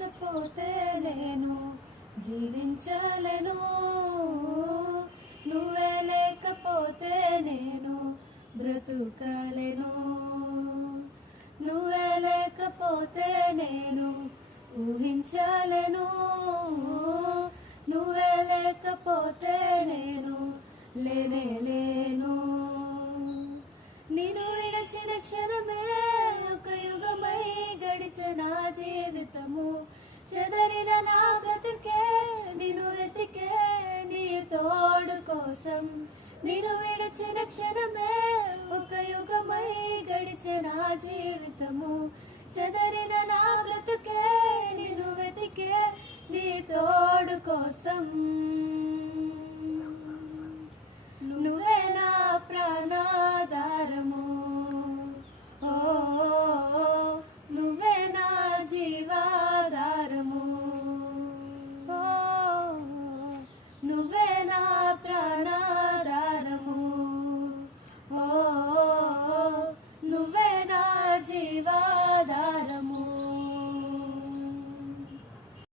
లేకపోతే నేను జీవించలేను, నువ్వే లేకపోతే నేను బ్రతుకలేను, నువ్వే లేకపోతే నేను ఊహించలేను, నువ్వే లేకపోతే నేను లేనేలేను. నిన్ను విడచిన క్షణమే ఒక యుగమై గడిచిన జీవితము, చెదరిన నా బ్రతుకే నిన్ను వెతికే నీ తోడు కోసం. నిన్ను విడిచిన క్షణమే ఒక యుగమై గడిచిన జీవితము, చెదరిన నా బ్రతుకే నిన్ను వెతికే నీ తోడు కోసం.